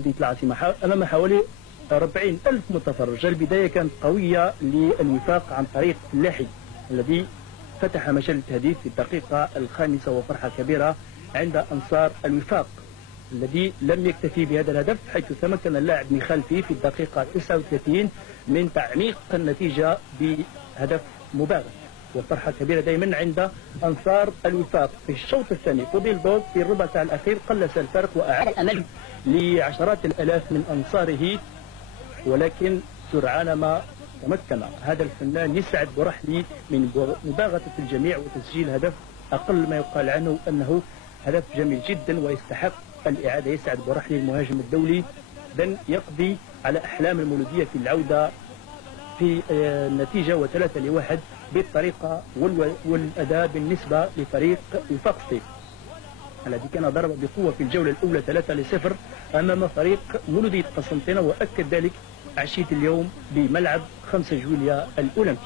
العاصمة أمام حوالي 40 ألف متفرج. البداية كانت قوية للوفاق عن طريق اللاحي الذي فتح مجال التهديف في الدقيقة الخامسة، وفرحة كبيرة عند أنصار الوفاق الذي لم يكتفي بهذا الهدف، حيث تمكن اللاعب مخالفي في الدقيقة 39 من تعميق النتيجة بهدف مباغت. وفرحة كبيرة دائما عند أنصار الوفاق. في الشوط الثاني فضيل دوز في الربع ساعة الأخير قلص الفرق وأعاد الأمل لعشرات الآلاف من أنصاره، ولكن سرعان ما تمكن هذا الفنان يسعد برحلي من مباغتة الجميع وتسجيل هدف أقل ما يقال عنه أنه هدف جميل جدا ويستحق الإعادة. يسعد برحلي المهاجم الدولي لن يقضي على أحلام المولودية في العودة في النتيجة و3-1 بالطريقة والأداء بالنسبة لفريق وفاق سطيف الذي كان ضرب بقوة في الجولة الأولى 3-0 أمام فريق مولودية قسنطينة، وأكد ذلك عشية اليوم بملعب 5 جويلية الأولمبي.